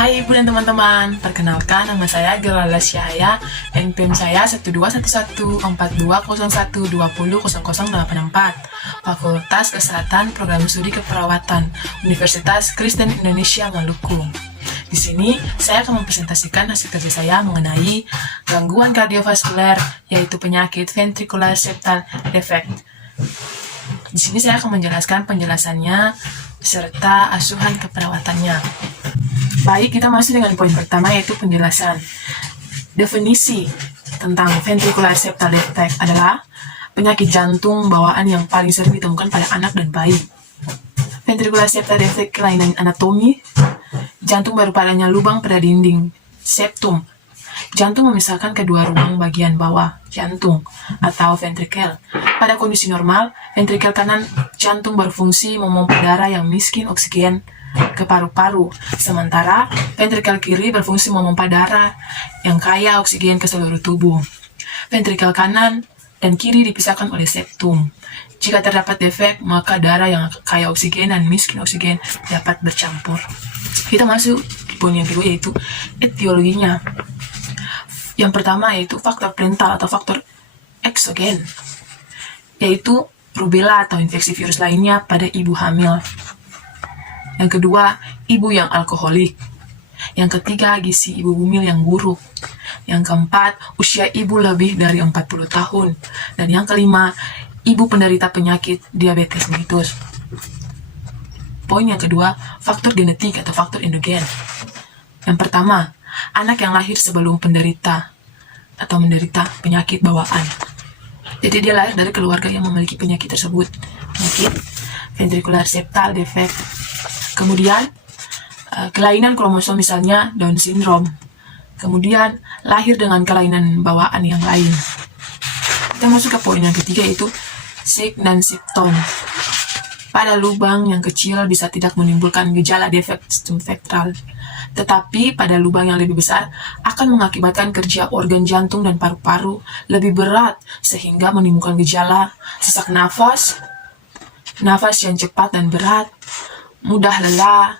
Hai Ibu dan teman-teman, perkenalkan nama saya Gerala Syahaya, NPM saya 1211420120084, Fakultas Kesehatan Program Studi Keperawatan, Universitas Kristen Indonesia Maluku. Di sini saya akan mempresentasikan hasil kerja saya mengenai gangguan kardiovaskuler, yaitu penyakit ventricular septal defect. Di sini saya akan menjelaskan penjelasannya serta asuhan keperawatannya. Baik, kita masuk dengan poin pertama, yaitu penjelasan. Definisi tentang ventricular septal defect adalah penyakit jantung bawaan yang paling sering ditemukan pada anak dan bayi. Ventricular septal defect kelainan anatomi. Jantung baru padanya lubang pada dinding septum. Jantung memisahkan kedua ruang bagian bawah jantung atau ventricle. Pada kondisi normal, ventricle kanan jantung berfungsi memompa darah yang miskin oksigen ke paru-paru, sementara ventricle kiri berfungsi memompa darah yang kaya oksigen ke seluruh tubuh. Ventricle kanan dan kiri dipisahkan oleh septum. Jika terdapat defek, maka darah yang kaya oksigen dan miskin oksigen dapat bercampur. Kita masuk di poin yang kedua, yaitu etiologinya. Yang pertama yaitu faktor parental atau faktor eksogen, yaitu rubella atau infeksi virus lainnya pada ibu hamil. Yang kedua, ibu yang alkoholik. Yang ketiga, gizi ibu bumil yang buruk. Yang keempat, usia ibu lebih dari 40 tahun. Dan yang kelima, ibu penderita penyakit diabetes mellitus. Poin yang kedua, faktor genetik atau faktor endogen. Yang pertama, anak yang lahir sebelum menderita penyakit bawaan. Jadi dia lahir dari keluarga yang memiliki penyakit tersebut, penyakit ventricular septal defect. Kemudian kelainan kromosom, misalnya Down syndrome. Kemudian lahir dengan kelainan bawaan yang lain. Kita masuk ke poin yang ketiga, yaitu sig dan simptom. Pada lubang yang kecil bisa tidak menimbulkan gejala defek sistem ventral, tetapi pada lubang yang lebih besar akan mengakibatkan kerja organ jantung dan paru-paru lebih berat sehingga menimbulkan gejala sesak nafas yang cepat dan berat, mudah lelah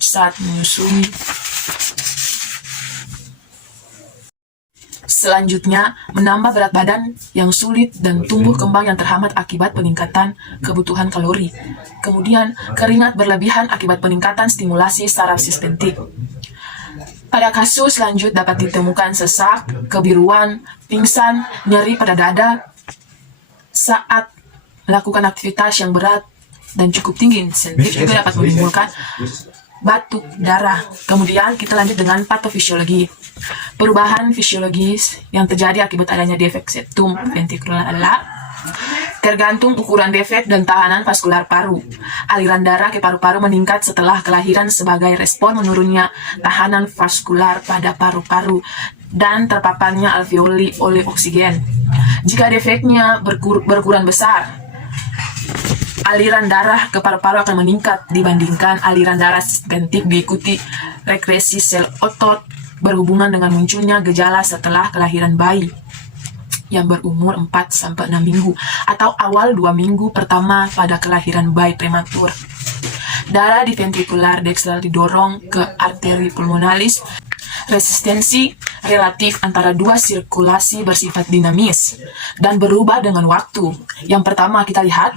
saat menyusui. Selanjutnya, menambah berat badan yang sulit dan tumbuh kembang yang terhambat akibat peningkatan kebutuhan kalori. Kemudian, keringat berlebihan akibat peningkatan stimulasi saraf sistentik. Pada kasus lanjut dapat ditemukan sesak, kebiruan, pingsan, nyeri pada dada saat melakukan aktivitas yang berat dan cukup tinggi insentif, juga dapat menimbulkan batuk darah. Kemudian kita lanjut dengan patofisiologi. Perubahan fisiologis yang terjadi akibat adanya defek septum ventricular adalah tergantung ukuran defek dan tahanan vaskular paru. Aliran darah ke paru-paru meningkat setelah kelahiran sebagai respon menurunnya tahanan vaskular pada paru-paru dan terpaparnya alveoli oleh oksigen. Jika defeknya berukuran besar, aliran darah ke paru-paru akan meningkat dibandingkan aliran darah sistentik, diikuti regresi sel otot berhubungan dengan munculnya gejala setelah kelahiran bayi yang berumur 4-6 minggu atau awal 2 minggu pertama pada kelahiran bayi prematur. Darah di ventrikular dextral didorong ke arteri pulmonalis. Resistensi relatif antara dua sirkulasi bersifat dinamis dan berubah dengan waktu. Yang pertama kita lihat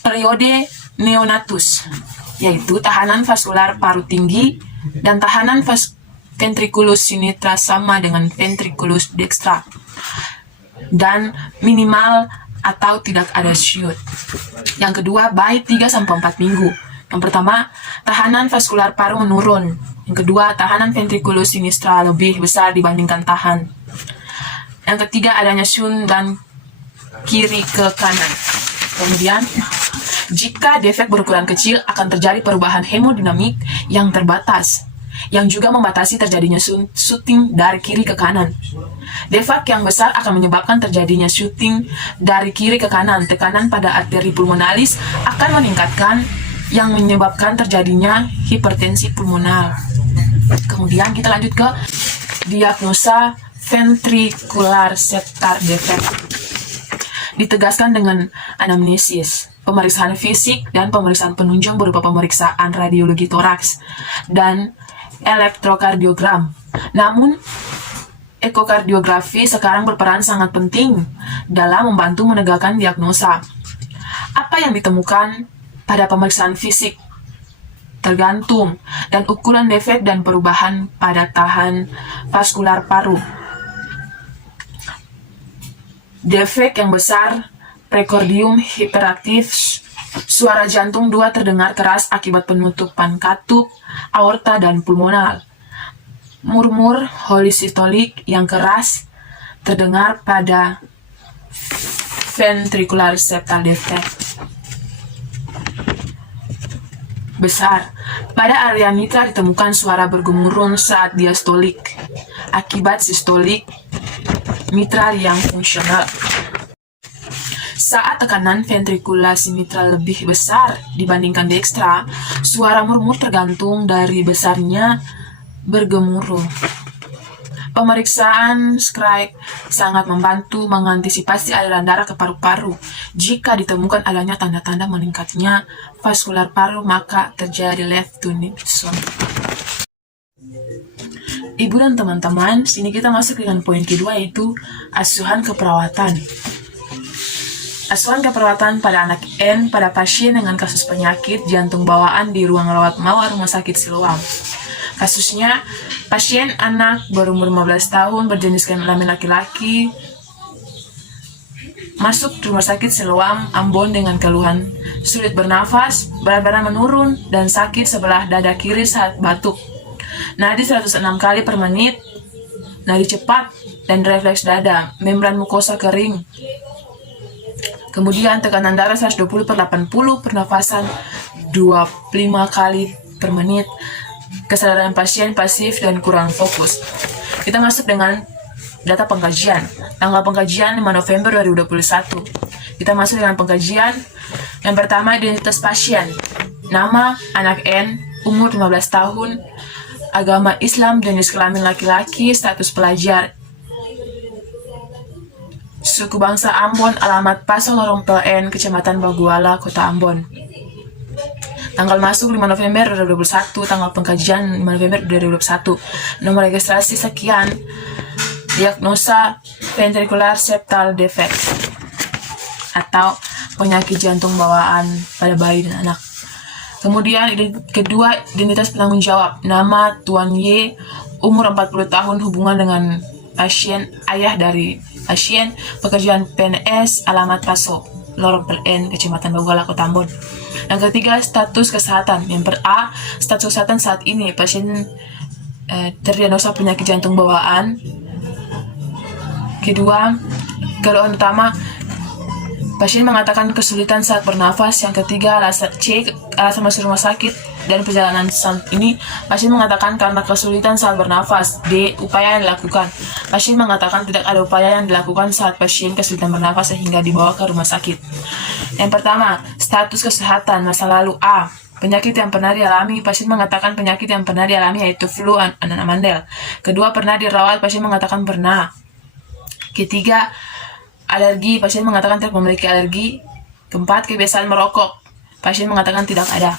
periode neonatus, yaitu tahanan vaskular paru tinggi dan tahanan ventriculus sinistra sama dengan ventriculus dextra dan minimal atau tidak ada shoot. Yang kedua, bayi 3-4 minggu. Yang pertama, tahanan vaskular paru menurun. Yang kedua, tahanan ventriculus sinistra lebih besar dibandingkan tahan. Yang ketiga, adanya shunt dan kiri ke kanan. Kemudian, jika defek berukuran kecil akan terjadi perubahan hemodinamik yang terbatas, yang juga membatasi terjadinya shooting dari kiri ke kanan. Defek yang besar akan menyebabkan terjadinya shooting dari kiri ke kanan. Tekanan pada arteri pulmonalis akan meningkatkan yang menyebabkan terjadinya hipertensi pulmonal. Kemudian kita lanjut ke diagnosa ventricular septal defect. Ditegaskan dengan anamnesis, pemeriksaan fisik dan pemeriksaan penunjang berupa pemeriksaan radiologi toraks dan elektrokardiogram. Namun, ekokardiografi sekarang berperan sangat penting dalam membantu menegakkan diagnosa. Apa yang ditemukan pada pemeriksaan fisik tergantung dan ukuran defek dan perubahan pada tahan vaskular paru. Defek yang besar, prekordium hiperaktif, suara jantung 2 terdengar keras akibat penutupan katup, aorta, dan pulmonal. Murmur holistolik yang keras terdengar pada ventricular septal defect. Besar. Pada area mitra ditemukan suara bergemuruh saat diastolik akibat sistolik mitral yang fungsional. Saat tekanan ventrikulasi mitral lebih besar dibandingkan dekstra, suara murmur tergantung dari besarnya bergemuruh. Pemeriksaan Scribe sangat membantu mengantisipasi aliran darah ke paru-paru. Jika ditemukan adanya tanda-tanda meningkatnya vaskular paru, maka terjadi left to Nixon. Ibu dan teman-teman, sini kita masuk dengan poin kedua, yaitu asuhan keperawatan. Asuhan keperawatan pada anak N pada pasien dengan kasus penyakit jantung bawaan di ruang rawat mawar Rumah Sakit Siloam. Kasusnya, pasien anak berumur 15 tahun berjenis kelamin laki-laki masuk rumah sakit Siloam, Ambon dengan keluhan sulit bernafas, berat badan menurun, dan sakit sebelah dada kiri saat batuk. Nadi 106 kali per menit, nadi cepat, dan refleks dada, membran mukosa kering. Kemudian tekanan darah 120 per 80, pernafasan 25 kali per menit, kesadaran pasien pasif dan kurang fokus. Kita masuk dengan data pengkajian. Tanggal pengkajian 5 November 2021. Kita masuk dengan pengkajian. Yang pertama, identitas pasien. Nama anak N, umur 15 tahun, agama Islam, jenis kelamin laki-laki, status pelajar, suku bangsa Ambon, alamat Paso Lorong PLN, Kecamatan Baguala, Kota Ambon. Tanggal masuk 5 November 2021, tanggal pengkajian 5 November 2021, nomor registrasi sekian, diagnosa ventricular septal defect atau penyakit jantung bawaan pada bayi dan anak. Kemudian kedua, identitas penanggung jawab, nama Tuan Y, umur 40 tahun, hubungan dengan pasien, ayah dari pasien, pekerjaan PNS, alamat Paso Lorong PLN, Kecamatan Baguala, Kota Ambon. Yang ketiga, status kesehatan. Yang A, status kesehatan saat ini pasien terdiagnosa penyakit jantung bawaan. Kedua, keluhan utama, pasien mengatakan kesulitan saat bernafas. Yang ketiga, alasan masuk rumah sakit dan perjalanan saat ini, pasien mengatakan karena kesulitan saat bernafas. D, upaya yang dilakukan. Pasien mengatakan tidak ada upaya yang dilakukan saat pasien kesulitan bernafas sehingga dibawa ke rumah sakit. Yang pertama, status kesehatan masa lalu. A, penyakit yang pernah dialami. Pasien mengatakan penyakit yang pernah dialami yaitu flu Mandel. Kedua, pernah dirawat. Pasien mengatakan pernah. Ketiga, alergi. Pasien mengatakan tidak memiliki alergi. Keempat, kebiasaan merokok. Pasien mengatakan tidak ada.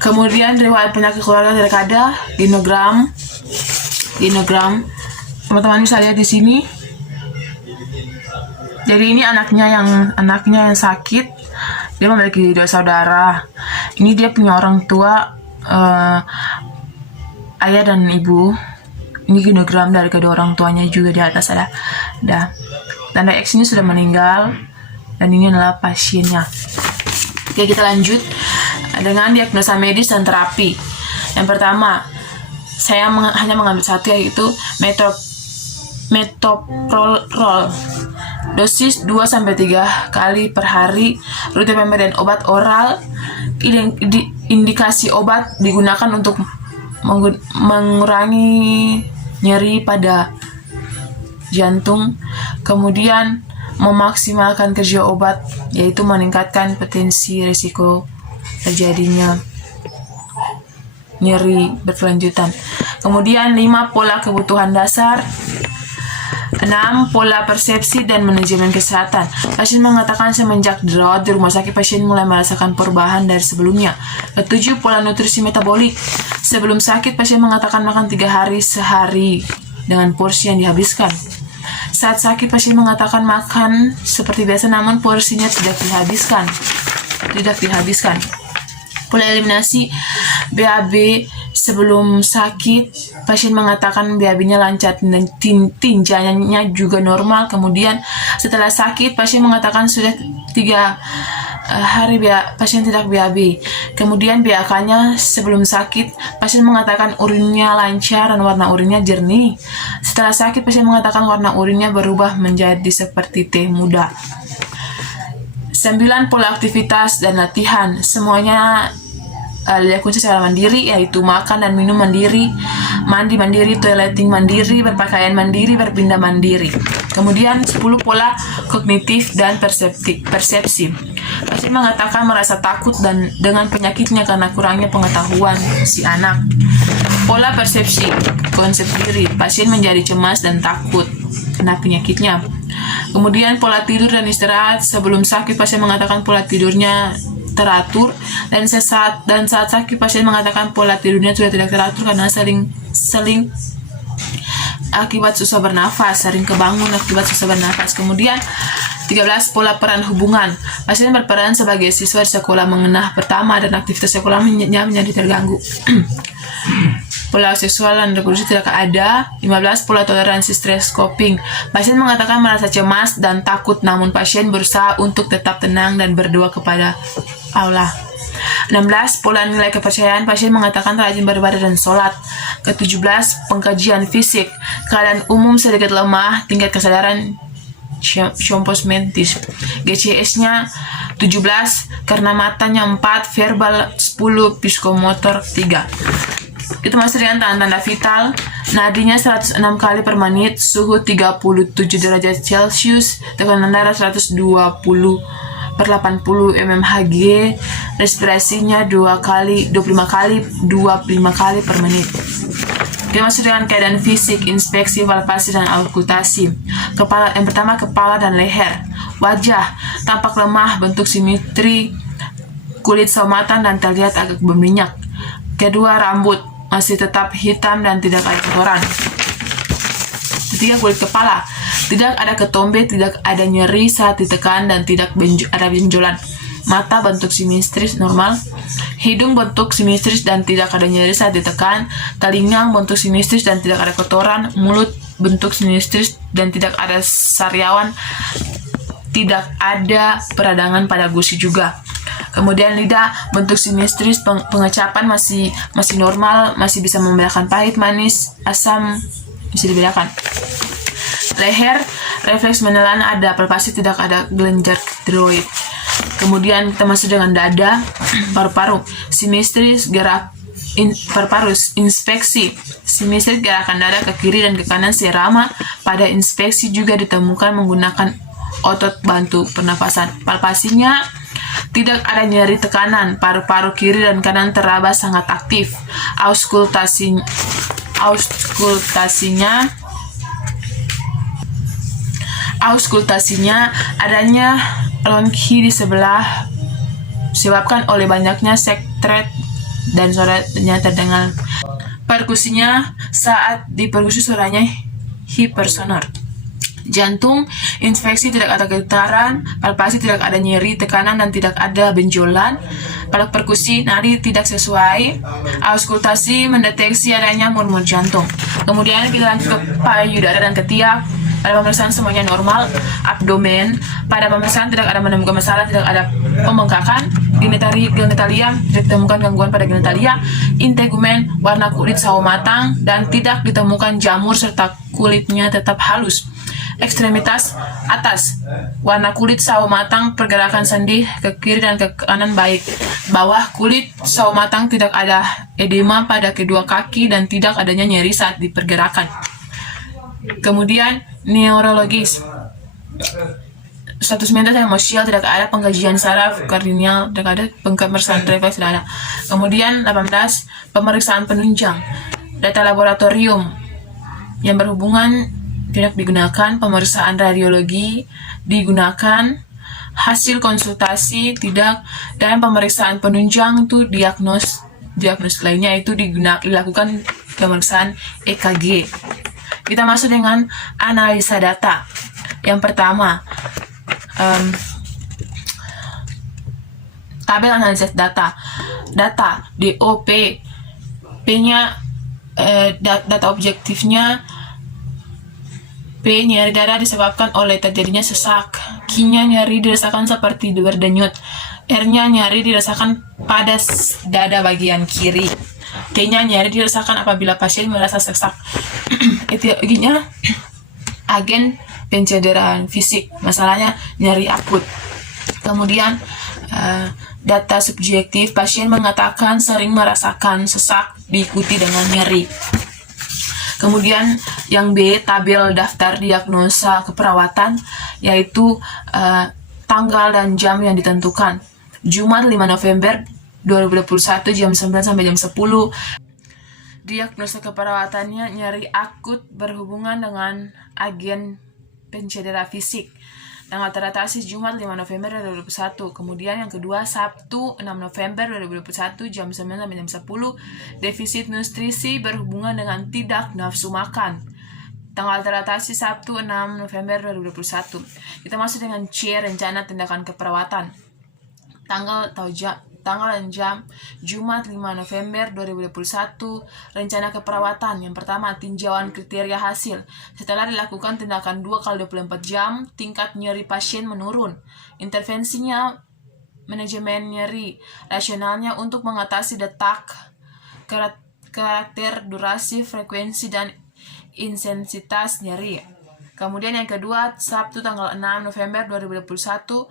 Kemudian riwayat penyakit keluarga tidak ada. Genogram. Teman-teman bisa lihat di sini. Jadi ini anaknya yang sakit. Dia memiliki 2 saudara. Ini dia punya orang tua, ayah dan ibu. Ini genogram dari kedua orang tuanya juga di atas ada. Tanda X ini sudah meninggal dan ini adalah pasiennya. Oke, kita lanjut dengan diagnosa medis dan terapi. Yang pertama, saya hanya mengambil satu, yaitu metoprolol. Dosis 2-3 kali per hari, rutin pemberian obat oral. Indikasi obat digunakan untuk mengurangi nyeri pada jantung. Kemudian memaksimalkan kerja obat, yaitu meningkatkan potensi risiko terjadinya nyeri berkelanjutan. Kemudian 5 pola kebutuhan dasar. 6. Pola persepsi dan manajemen kesehatan. Pasien mengatakan semenjak dirawat di rumah sakit, pasien mulai merasakan perubahan dari sebelumnya. Ketujuh, pola nutrisi metabolik. Sebelum sakit, pasien mengatakan makan 3 hari sehari dengan porsi yang dihabiskan. Saat sakit, pasien mengatakan makan seperti biasa namun porsinya tidak dihabiskan. Pola eliminasi BAB. Sebelum sakit, pasien mengatakan BAB-nya lancar dan tinjanya juga normal. Kemudian setelah sakit, pasien mengatakan sudah 3 hari pasien tidak BAB. Kemudian BAK-nya sebelum sakit, pasien mengatakan urinnya lancar dan warna urinnya jernih. Setelah sakit, pasien mengatakan warna urinnya berubah menjadi seperti teh muda. 9. Pola aktivitas dan latihan. Semuanya dilakukan secara mandiri, yaitu makan dan minum mandiri, mandi mandiri, toileting mandiri, berpakaian mandiri, berpindah mandiri. Kemudian 10. Pola kognitif dan persepsi. Pasien mengatakan merasa takut dan dengan penyakitnya karena kurangnya pengetahuan si anak. Pola persepsi konsep diri. Pasien menjadi cemas dan takut karena penyakitnya. Kemudian pola tidur dan istirahat. Sebelum sakit, pasien mengatakan pola tidurnya teratur dan saat sakit, pasien mengatakan pola tidurnya sudah tidak teratur karena sering akibat susah bernafas, sering kebangun akibat susah bernafas. Kemudian 13. Pola peran hubungan. Pasien berperan sebagai siswa di sekolah menengah pertama dan aktivitas sekolahnya menjadi terganggu. Pola seksual dan reproduksi tidak ada. 15. Pola toleransi stres coping. Pasien mengatakan merasa cemas dan takut, namun pasien berusaha untuk tetap tenang dan berdoa kepada Allah. 16. Pola nilai kepercayaan. Pasien mengatakan rajin beribadah dan sholat. Ke-17. Pengkajian fisik. Keadaan umum sedikit lemah, tingkat kesadaran Shompos mentis. GCS-nya 17 karena matanya 4, verbal 10, psikomotor 3. Itu masih dengan tanda-tanda vital. Nadinya 106 kali per menit, suhu 37 derajat Celcius, tekanan darah 120 per 80 mmHg, respirasinya 25 kali per menit. Kita masuk dengan keadaan fisik, inspeksi, palpasi, dan auskultasi. Yang pertama, kepala dan leher. Wajah tampak lemah, bentuk simetri, kulit sawo matang dan terlihat agak berminyak. Kedua, rambut masih tetap hitam dan tidak ada kotoran. Ketiga, kulit kepala tidak ada ketombe, tidak ada nyeri saat ditekan, dan tidak ada benjolan. Mata bentuk simetris normal. Hidung bentuk simetris dan tidak ada nyeri saat ditekan. Telinga bentuk simetris dan tidak ada kotoran. Mulut bentuk simetris dan tidak ada sariawan. Tidak ada peradangan pada gusi juga. Kemudian lidah bentuk simetris, pengecapan masih normal, masih bisa membedakan pahit, manis, asam, bisa dibedakan. Leher, refleks menelan ada, palpasi tidak ada kelenjar tiroid. Kemudian kita masuk dengan dada, paru-paru, simetris, paru-paru, inspeksi, simetris gerakan dada ke kiri dan ke kanan serama. Pada inspeksi juga ditemukan menggunakan otot bantu pernapasan. Palpasinya tidak ada nyeri tekanan, paru-paru kiri dan kanan teraba sangat aktif. Auskultasinya adanya ronki di sebelah disebabkan oleh banyaknya sekret dan suaranya terdengar. Perkusinya saat diperkusi suaranya hipersonor. Jantung, inspeksi tidak ada getaran, palpasi tidak ada nyeri, tekanan dan tidak ada benjolan. Pada perkusi nadi tidak sesuai. Auskultasi mendeteksi adanya murmur jantung. Kemudian kita lanjut ke payudara dan ketiak. Pada pemeriksaan semuanya normal. Abdomen, pada pemeriksaan tidak ada menemukan masalah, tidak ada pembengkakan. Genitalia, tidak ditemukan gangguan pada genitalia. Integumen, warna kulit sawo matang dan tidak ditemukan jamur serta kulitnya tetap halus. Ekstremitas atas, warna kulit sawo matang, pergerakan sendi ke kiri dan ke kanan baik. Bawah kulit sawo matang, tidak ada edema pada kedua kaki dan tidak adanya nyeri saat dipergerakan. Kemudian neurologis, status mental dan emosial tidak ada, pengkajian saraf kardinal tidak ada, pemeriksaan refleks tidak ada. Kemudian 18, pemeriksaan penunjang, data laboratorium yang berhubungan tidak digunakan, pemeriksaan radiologi digunakan, hasil konsultasi tidak, dan pemeriksaan penunjang itu diagnos lainnya itu dilakukan pemeriksaan EKG. Kita masuk dengan analisa data. Yang pertama, tabel analisis data DOP, P-nya data objektifnya. P, nyeri dada disebabkan oleh terjadinya sesak. Q-nya nyeri dirasakan seperti berdenyut. R-nya nyeri dirasakan pada dada bagian kiri. T-nya nyeri dirasakan apabila pasien merasa sesak. Etiologinya agen pencederaan fisik, masalahnya nyeri akut. Kemudian data subjektif, pasien mengatakan sering merasakan sesak diikuti dengan nyeri. Kemudian yang B, tabel daftar diagnosa keperawatan, yaitu tanggal dan jam yang ditentukan. Jumat 5 November 2021 jam 9 sampai jam 10. Diagnosa keperawatannya nyeri akut berhubungan dengan agen pencedera fisik. Tanggal teratasi Jumat 5 November 2021. Kemudian yang kedua, Sabtu 6 November 2021 jam 9 sampai jam 10. Defisit nutrisi berhubungan dengan tidak nafsu makan. Tanggal teratasi Sabtu 6 November 2021. Kita masuk dengan C, rencana tindakan keperawatan. Tanggal dan jam Jumat 5 November 2021. Rencana keperawatan. Yang pertama, tinjauan kriteria hasil. Setelah dilakukan tindakan 2x24 jam, tingkat nyeri pasien menurun. Intervensinya manajemen nyeri. Rasionalnya untuk mengatasi detak, karakter, durasi, frekuensi, dan intensitas nyeri. Kemudian yang kedua, Sabtu tanggal 6 November 2021.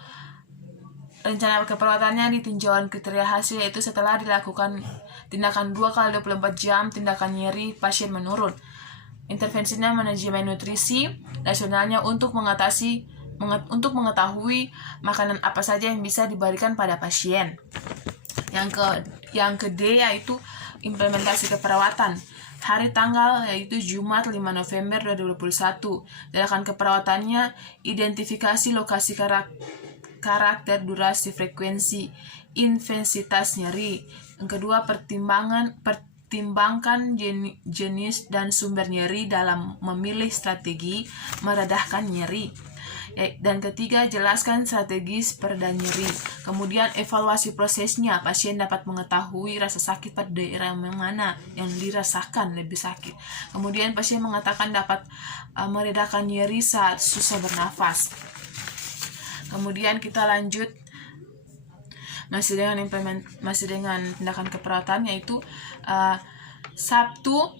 Rencana keperawatannya di tinjauan kriteria hasil, yaitu setelah dilakukan tindakan 2x24 jam, tindakan nyeri pasien menurun. Intervensinya manajemen nutrisi, rasionalnya untuk mengetahui makanan apa saja yang bisa diberikan pada pasien. Yang ke D, yaitu implementasi keperawatan. Hari tanggal yaitu Jumat 5 November 2021. Tindakan keperawatannya identifikasi lokasi karakter, durasi, frekuensi, intensitas nyeri. Yang kedua, pertimbangkan jenis dan sumber nyeri dalam memilih strategi meredahkan nyeri. Dan ketiga, jelaskan strategi pereda nyeri. Kemudian evaluasi prosesnya, pasien dapat mengetahui rasa sakit pada daerah mana yang dirasakan lebih sakit. Kemudian pasien mengatakan dapat meredakan nyeri saat susah bernafas. Kemudian kita lanjut masih dengan tindakan keperawatan, yaitu Sabtu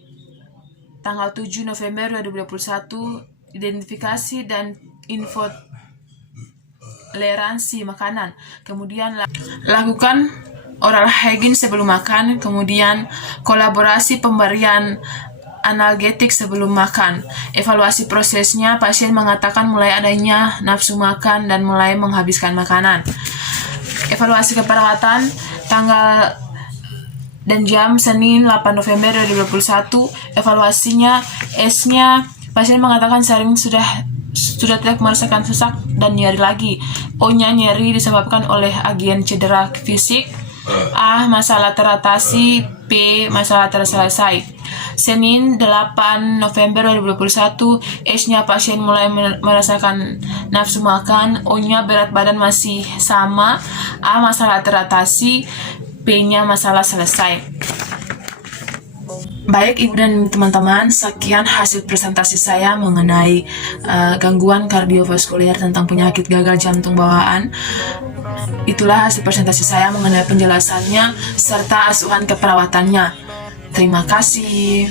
tanggal 7 November 2021, identifikasi dan intoleransi makanan. Kemudian lakukan oral hygiene sebelum makan. Kemudian kolaborasi pemberian analgetik sebelum makan. Evaluasi prosesnya, pasien mengatakan mulai adanya nafsu makan dan mulai menghabiskan makanan. Evaluasi keperawatan, tanggal dan jam Senin 8 November 2021. Evaluasinya, S-nya, pasien mengatakan sering sudah tidak merasakan sesak dan nyeri lagi. O-nya, nyeri disebabkan oleh agen cedera fisik. A, masalah teratasi. P, masalah terselesai. Senin 8 November 2021, S-nya pasien mulai merasakan nafsu makan. O-nya berat badan masih sama. A, masalah teratasi. P-nya masalah selesai. Baik Ibu dan teman-teman, sekian hasil presentasi saya mengenai gangguan kardiovaskuler tentang penyakit gagal jantung bawaan. Itulah hasil presentasi saya mengenai penjelasannya serta asuhan keperawatannya. Terima kasih.